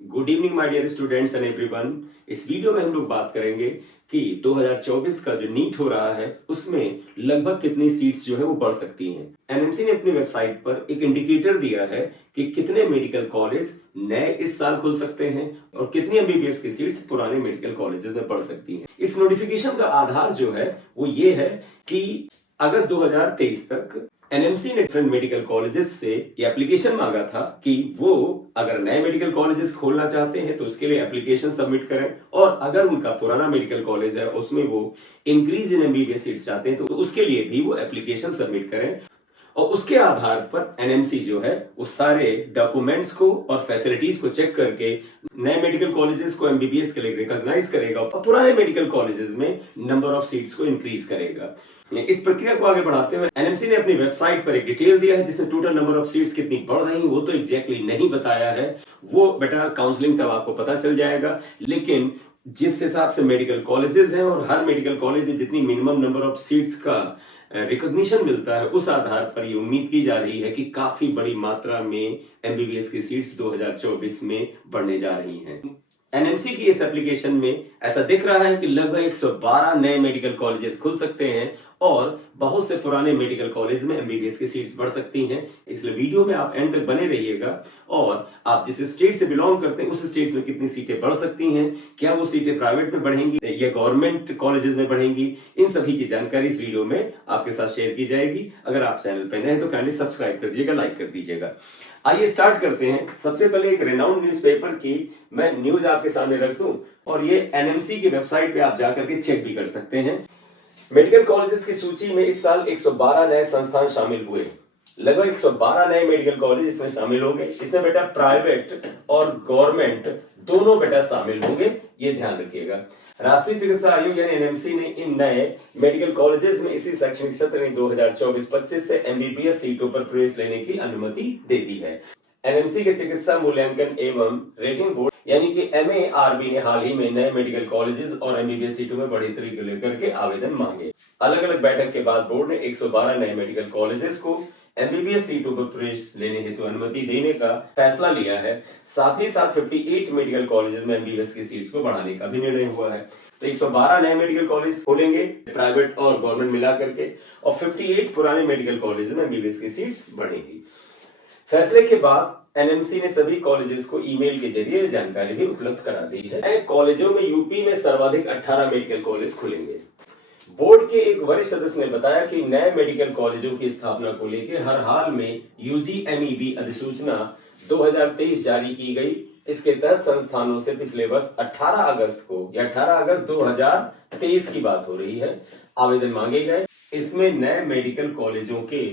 Good evening my dear students and everyone. इस video में हम लोग बात करेंगे कि 2024 का जो नीट हो रहा है उसमें लगभग कितनी सीट्स जो है वो बढ़ सकती हैं। एनएमसी ने अपनी वेबसाइट पर एक इंडिकेटर दिया है कि कितने मेडिकल कॉलेज नए इस साल खुल सकते हैं और कितनी एमबीबीएस की सीट्स पुराने मेडिकल कॉलेजेस में बढ़ सकती हैं। इस नोटिफिकेशन का आधार जो है वो ये है कि अगस्त 2023 तक एनएमसी ने डिफरेंट मेडिकल कॉलेजेस से ये एप्लीकेशन मांगा था कि वो अगर नए मेडिकल कॉलेजेस खोलना चाहते हैं तो उसके लिए एप्लीकेशन सबमिट करें, और अगर उनका पुराना मेडिकल कॉलेज है उसमें वो इंक्रीज इन एमबीबीएस सीट्स चाहते हैं तो उसके लिए भी वो एप्लीकेशन सबमिट करें। और उसके आधार पर एनएमसी जो है वो सारे डॉक्यूमेंट्स को और फैसिलिटीज को चेक करके नए मेडिकल कॉलेजेस को एमबीबीएस के लिए रिकॉग्नाइज करेगा और पुराने मेडिकल कॉलेजेस में नंबर ऑफ सीट्स को इंक्रीज करेगा। इस प्रक्रिया को आगे बढ़ाते हुए एनएमसी ने अपनी वेबसाइट पर एक डिटेल दिया है जिसमें टोटल नंबर ऑफ सीट्स कितनी बढ़ रही है वो तो एग्जैक्टली नहीं बताया है, वो बेटा काउंसलिंग तब आपको पता चल जाएगा। लेकिन जिस हिसाब से मेडिकल कॉलेजेस हैं और हर मेडिकल कॉलेज में जितनी मिनिमम नंबर ऑफ सीट्स का रिकॉग्निशन मिलता है उस आधार पर ये उम्मीद की जा रही है कि काफी बड़ी मात्रा में एमबीबीएस की सीट्स 2024 में बढ़ने जा रही हैं। एनएमसी की इस एप्लीकेशन में ऐसा दिख रहा है कि लगभग 112 नए मेडिकल कॉलेजेस खुल सकते हैं और बहुत से पुराने मेडिकल कॉलेज में एमबीबीएस की सीट्स बढ़ सकती हैं। इसलिए वीडियो में आप एंड तक बने रहिएगा और आप जिस स्टेट से बिलोंग करते हैं उस स्टेट में कितनी सीटें बढ़ सकती हैं, क्या वो सीटें प्राइवेट में बढ़ेंगी या गवर्नमेंट कॉलेजेस में बढ़ेंगी, इन सभी की जानकारी इस वीडियो में आपके साथ शेयर की जाएगी। अगर आप चैनल पर नए हैं तो काइंडली सब्सक्राइब कर दीजिएगा, लाइक कर दीजिएगा। आइए स्टार्ट करते हैं। सबसे पहले एक रेनाउंड न्यूज़पेपर की मैं न्यूज आपके सामने रख दूं और ये एनएमसी की वेबसाइट पे आप जाकर के चेक भी कर सकते हैं। मेडिकल कॉलेजेस की सूची में इस साल 112 नए संस्थान शामिल हुए। लगभग 112 नए मेडिकल कॉलेज इसमें शामिल होंगे। इसमें बेटा प्राइवेट और गवर्नमेंट दोनों बेटा शामिल होंगे, ये ध्यान रखिएगा। राष्ट्रीय चिकित्सा आयोग यानी एनएमसी ने इन नए मेडिकल कॉलेजेस में इसी शैक्षणिक सत्र 2024-25 से एमबीबीएस सीटों पर प्रवेश लेने की अनुमति दे दी है। एनएमसी के चिकित्सा मूल्यांकन एवं रेटिंग बोर्ड यानी कि एमएआरबी ने हाल ही में नए मेडिकल कॉलेजेस और एमबीबीएस सीटों में बढ़ोतरी को लेकर के आवेदन मांगे। अलग अलग बैठक के बाद बोर्ड ने 112 नए मेडिकल कॉलेजेस को एमबीबीएस सीटों पर प्रवेश लेने हेतु अनुमति देने का फैसला लिया है। साथ ही साथ 58 मेडिकल कॉलेजेस में एमबीबीएस की सीट्स को बढ़ाने का भी निर्णय हुआ है। तो 112 नए मेडिकल कॉलेज खोलेंगे प्राइवेट और गवर्नमेंट मिला करके, और 58 पुराने मेडिकल कॉलेज में एमबीबीएस की सीट्स बढ़ेगी। फैसले के बाद एनएमसी ने सभी कॉलेजेस को ईमेल के जरिए जानकारी भी उपलब्ध करा दी है। कॉलेजों में यूपी में सर्वाधिक 18 मेडिकल कॉलेज खुलेंगे। बोर्ड के एक वरिष्ठ सदस्य ने बताया कि नए मेडिकल कॉलेजों की स्थापना को लेकर हर हाल में यूजीएमईबी अधिसूचना 2023 जारी की गई। इसके तहत संस्थानों से पिछले वर्ष 18 अगस्त को या 18 अगस्त 2023 की बात हो रही है, आवेदन मांगे गए। इसमें नए मेडिकल कॉलेजों के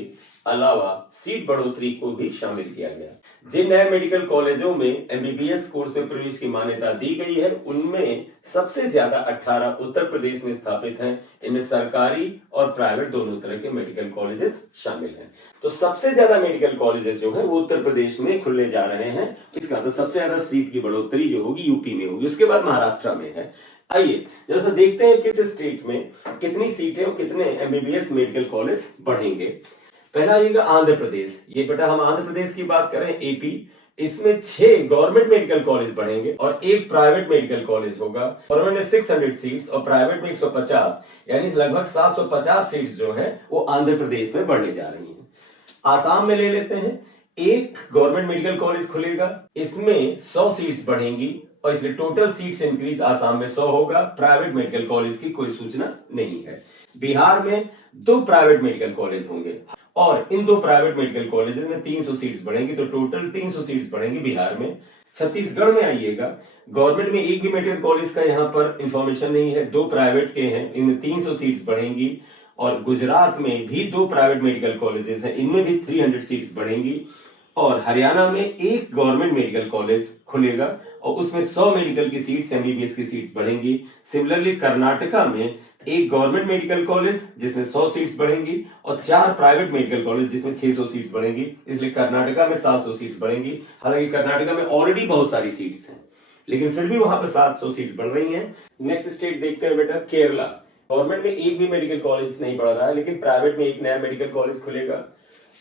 अलावा सीट बढ़ोतरी को भी शामिल किया गया। जिन नए मेडिकल कॉलेजों में एमबीबीएस कोर्स में प्रवेश की मान्यता दी गई है उनमें सबसे ज्यादा 18 उत्तर प्रदेश में स्थापित हैं। इनमें सरकारी और प्राइवेट दोनों तरह के मेडिकल कॉलेजेस शामिल हैं। तो सबसे ज्यादा मेडिकल कॉलेजेस जो है वो उत्तर प्रदेश में खुलने जा रहे हैं। इसका तो सबसे ज्यादा सीट की बढ़ोतरी जो होगी यूपी में होगी, उसके बाद महाराष्ट्र में है। आइए जरा सा देखते हैं किस स्टेट में कितनी सीटें और कितने एमबीबीएस मेडिकल कॉलेज बढ़ेंगे। पहला आएगा आंध्र प्रदेश। ये बेटा हम आंध्र प्रदेश की बात करें, एपी, इसमें 6 गवर्नमेंट मेडिकल कॉलेज बढ़ेंगे और एक प्राइवेट मेडिकल कॉलेज होगा। गवर्नमेंट में 600 सीट्स और प्राइवेट में 150, यानी लगभग 750 सीट्स जो है वो आंध्र प्रदेश में बढ़ने जा रही हैं। आसाम में ले लेते हैं, एक गवर्नमेंट मेडिकल कॉलेज खुलेगा, इसमें 100 सीट्स बढ़ेंगी और इसलिए टोटल सीट्स इंक्रीज आसाम में 100 होगा। प्राइवेट मेडिकल कॉलेज की कोई सूचना नहीं है। बिहार में 2 प्राइवेट मेडिकल कॉलेज होंगे और इन 2 प्राइवेट मेडिकल कॉलेजेस में 300 सीट्स बढ़ेंगी, तो टोटल 300 सीट्स बढ़ेंगी बिहार में। छत्तीसगढ़ में आइएगा, गवर्नमेंट में एक भी मेडिकल कॉलेज का यहाँ पर इंफॉर्मेशन नहीं है, 2 प्राइवेट के हैं, इनमें 300 सीट्स बढ़ेंगी। और गुजरात में भी 2 प्राइवेट मेडिकल कॉलेजेस हैं, इनमें भी 300 सीट्स बढ़ेंगी। और हरियाणा में एक गवर्नमेंट मेडिकल कॉलेज खुलेगा और उसमें 100 मेडिकल की सीट्स एमबीबीएस की सीट्स बढ़ेंगी। सिमिलरली कर्नाटका में एक गवर्नमेंट मेडिकल कॉलेज जिसमें 100 सीट्स बढ़ेंगी और 4 प्राइवेट मेडिकल कॉलेज जिसमें 600 सीट्स बढ़ेंगी, इसलिए कर्नाटका में 700 सीट्स बढ़ेंगी। हालांकि कर्नाटका में ऑलरेडी बहुत सारी सीट्स हैं लेकिन फिर भी वहां पर 700 सीट्स बढ़ रही हैं। नेक्स्ट स्टेट देखते हैं बेटा, केरला। गवर्नमेंट में एक भी मेडिकल कॉलेज नहीं बढ़ रहा है लेकिन प्राइवेट में एक नया मेडिकल कॉलेज खुलेगा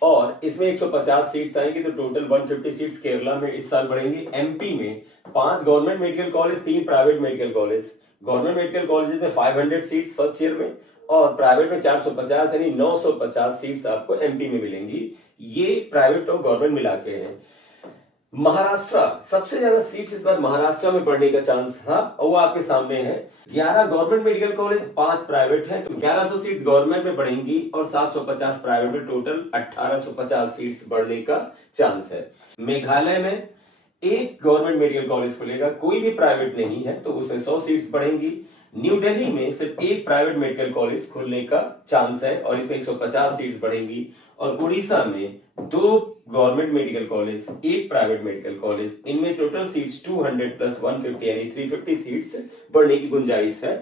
और इसमें 150 सीट्स आएंगी, तो टोटल 150 सीट्स केरला में इस साल बढ़ेंगी। एमपी में 5 government medical college, 3 private medical college. Government medical college में 500 सीट्स फर्स्ट ईयर में और प्राइवेट में 450 यानी 950 सीट्स आपको एमपी में मिलेंगी। ये प्राइवेट और गवर्नमेंट मिला के हैं। महाराष्ट्र सबसे ज्यादा सीट्स इस बार महाराष्ट्र में बढ़ने का चांस था और वो आपके सामने है। 11 गवर्नमेंट मेडिकल कॉलेज, 5 प्राइवेट हैं, तो 1100 सीट्स गवर्नमेंट में बढ़ेंगी और 750 प्राइवेट में, टोटल 1850 सीट्स बढ़ने का चांस है। मेघालय में 1 गवर्नमेंट मेडिकल कॉलेज खुलेगा, कोई भी प्राइवेट नहीं है, तो उसमें 100 सीट्स बढ़ेंगी। न्यू दिल्ली में सिर्फ 1 प्राइवेट मेडिकल कॉलेज खुलने का चांस है और इसमें 150 सीट्स बढ़ेंगी। और उड़ीसा में 2 government medical college, 1 private medical college, इनमें टोटल सीट्स 200 प्लस 150 यानी 350 सीट्स बढ़ने की गुंजाइश है।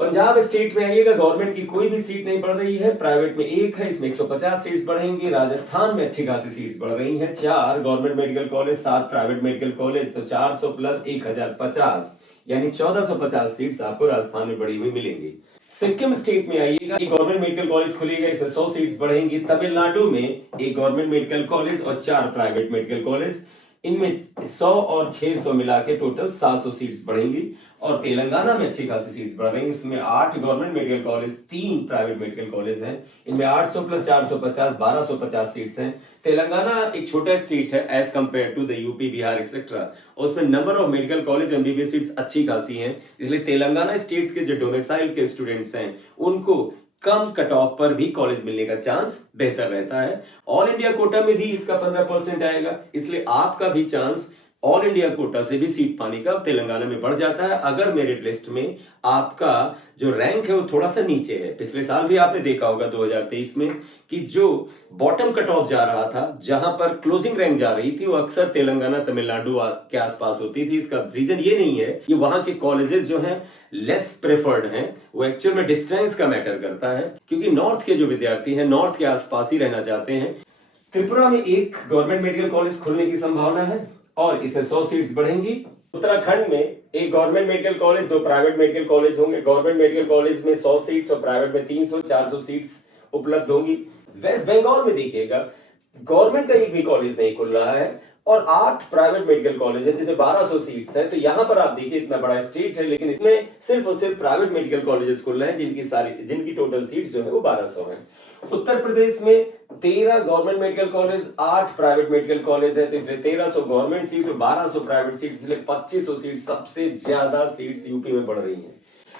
पंजाब स्टेट में आइएगा, गवर्नमेंट की कोई भी सीट नहीं बढ़ रही है, प्राइवेट में 1 है, इसमें 150 सीट्स बढ़ेंगी। राजस्थान में अच्छी खासी सीट्स बढ़ रही हैं, 4 government medical college, 7 private medical college, तो 400 प्लस 1050 यानी 1450 सीट्स आपको राजस्थान में बढ़ी हुई मिलेंगी। सिक्किम स्टेट में आइएगा, एक गवर्नमेंट मेडिकल कॉलेज खुलेगा, इसमें 100 सीट्स बढ़ेंगी। तमिलनाडु में 1 गवर्नमेंट मेडिकल कॉलेज और 4 प्राइवेट मेडिकल कॉलेज, इनमें 100 और 600 मिला के टोटल 700 सीट्स बढ़ेंगी। और तेलंगाना में अच्छी खासी सीट्स बढ़ रही हैं, इसमें 8 government medical college, 3 private medical college हैं, इनमें 800 प्लस 450 1250 सीट्स हैं। तेलंगाना एक छोटा स्टेट है as compare to the UP, Bihar etcetera, उसमें number of medical college MBBS seats अच्छी खासी हैं, इसलिए तेलंगाना स्टेट्स के जो डोमिसाइल के स्टूडेंट्स हैं उनको कम कट ऑफ पर भी कॉलेज मिलने का चांस बेहतर रहता है। ऑल इंडिया कोटा में भी इसका 15% आएगा, इसलिए आपका भी चांस ऑल इंडिया कोटा से भी सीट पाने का तेलंगाना में बढ़ जाता है, अगर मेरिट लिस्ट में आपका जो रैंक है वो थोड़ा सा नीचे है। पिछले साल भी आपने देखा होगा 2023 में कि जो बॉटम कट ऑफ जा रहा था, जहां पर क्लोजिंग रैंक जा रही थी, वो अक्सर तेलंगाना तमिलनाडु के आसपास होती थी। इसका रीजन ये नहीं है कि वहां के कॉलेजेस जो हैं लेस प्रेफर्ड हैं, वो एक्चुअल में डिस्टेंस का मैटर करता है, क्योंकि नॉर्थ के जो विद्यार्थी हैं नॉर्थ के आसपास ही रहना चाहते हैं। त्रिपुरा में 1 गवर्नमेंट मेडिकल कॉलेज खुलने की संभावना है और इसमें 100 सीट्स बढ़ेंगी। उत्तराखंड में 1 government medical college, 2 private medical college होंगे। गवर्नमेंट मेडिकल कॉलेज में 100 सीट्स और प्राइवेट में 300-400 सीट्स उपलब्ध होंगी। वेस्ट बंगाल में देखिएगा, गवर्नमेंट का एक भी कॉलेज नहीं खुल रहा है और 8 प्राइवेट मेडिकल कॉलेज है जिसमें 1200 सीट्स है। तो यहां पर आप देखिए इतना बड़ा स्टेट है, लेकिन इसमें सिर्फ और सिर्फ प्राइवेट मेडिकल कॉलेजेस खुल रहे हैं जिनकी टोटल सीट्स जो है वो 1200 है। उत्तर प्रदेश में 13 government medical college, 8 private medical college है, तो इसलिए 1300 गवर्नमेंट सीट और 1200 प्राइवेट सीट, इसलिए 2500 सीट, सबसे ज्यादा सीट्स यूपी में बढ़ रही हैं।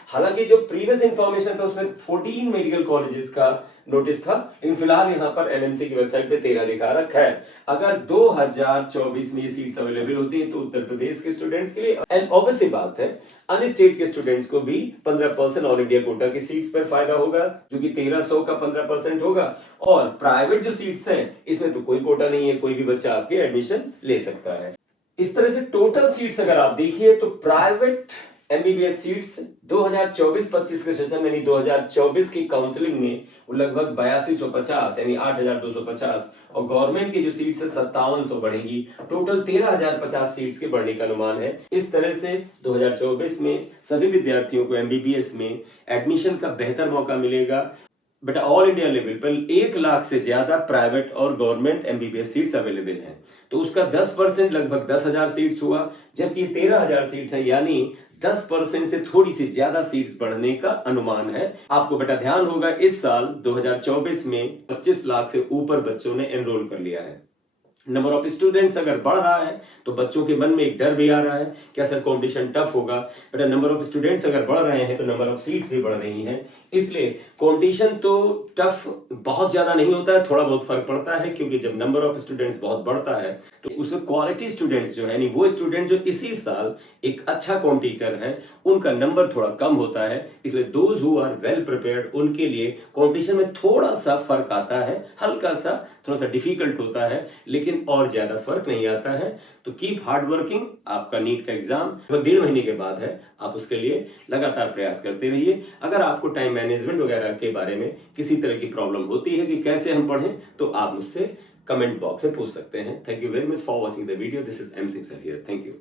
हालांकि जो प्रीवियस इंफॉर्मेशन था उसमें 14 मेडिकल कॉलेजेस का नोटिस था, लेकिन फिलहाल यहां पर एनएमसी की वेबसाइट पे 13 दिखा रखा है। अगर 2024 में ये सीट्स अवेलेबल होती है तो उत्तर प्रदेश के स्टूडेंट्स के लिए, एंड ऑब्वियस सी बात है अन्य स्टेट के स्टूडेंट्स को भी 15% ऑल इंडिया कोटा की सीट्स पर फायदा होगा, जो कि 1300 का 15% होगा। और प्राइवेट जो सीट्स हैं इसमें तो कोई कोटा नहीं है, कोई भी बच्चा आपके एडमिशन ले सकता है। इस तरह से टोटल सीट्स अगर आप देखिए तो प्राइवेट एमबीबीएस सीट्स 2024-25 के सेशन यानी 2024 की काउंसलिंग में वो लगभग 8250 यानी 8250 और गवर्नमेंट की जो सीट्स है 5700 बढ़ेगी, टोटल 13050 सीट्स के बढ़ने का अनुमान है। इस तरह से 2024 में सभी विद्यार्थियों को एमबीबीएस में एडमिशन का बेहतर मौका मिलेगा। बेटा ऑल इंडिया लेवल पर 1 लाख से ज्यादा प्राइवेट और गवर्नमेंट एमबीबीएस सीट्स अवेलेबल हैं, तो उसका 10% लगभग 10,000 सीट्स हुआ, जबकि 13,000 सीट्स है, यानी 10% से थोड़ी सी ज्यादा सीट्स बढ़ने का अनुमान है। आपको बेटा ध्यान होगा इस साल 2024 में 25 लाख से ऊपर बच्चों ने एनरोल कर लिया है। नंबर ऑफ स्टूडेंट्स अगर बढ़ रहा है तो बच्चों के मन में एक डर भी आ रहा है कि सर कंपटीशन टफ होगा, बेटा नंबर ऑफ स्टूडेंट्स अगर बढ़ रहे हैं तो नंबर ऑफ सीट्स भी बढ़ रही हैं, इसलिए कंपटीशन तो टफ बहुत ज्यादा नहीं होता है, थोड़ा बहुत फर्क पड़ता है, क्योंकि जब नंबर ऑफ स्टूडेंट्स बहुत बढ़ता है तो उसमें क्वालिटी स्टूडेंट्स जो है, यानी वो स्टूडेंट जो इसी साल एक अच्छा कॉम्पिटिटर है, उनका नंबर थोड़ा कम होता है, इसलिए those who are well prepared उनके लिए कंपटीशन में थोड़ा सा फर्क आता है, हल्का सा थोड़ा सा डिफिकल्ट होता है, लेकिन और ज्यादा फर्क नहीं आता है। तो कीप हार्ड वर्किंग, आपका नीट का एग्जाम लगभग 1.5 महीने के बाद है, आप उसके लिए लगातार प्रयास करते रहिए। अगर आपको टाइम मैनेजमेंट वगैरह के बारे में किसी तरह की प्रॉब्लम होती है कि कैसे हम पढ़ें, तो आप मुझसे कमेंट बॉक्स में पूछ सकते हैं। Thank you very much for watching the video. This is M Singh sir here. Thank you.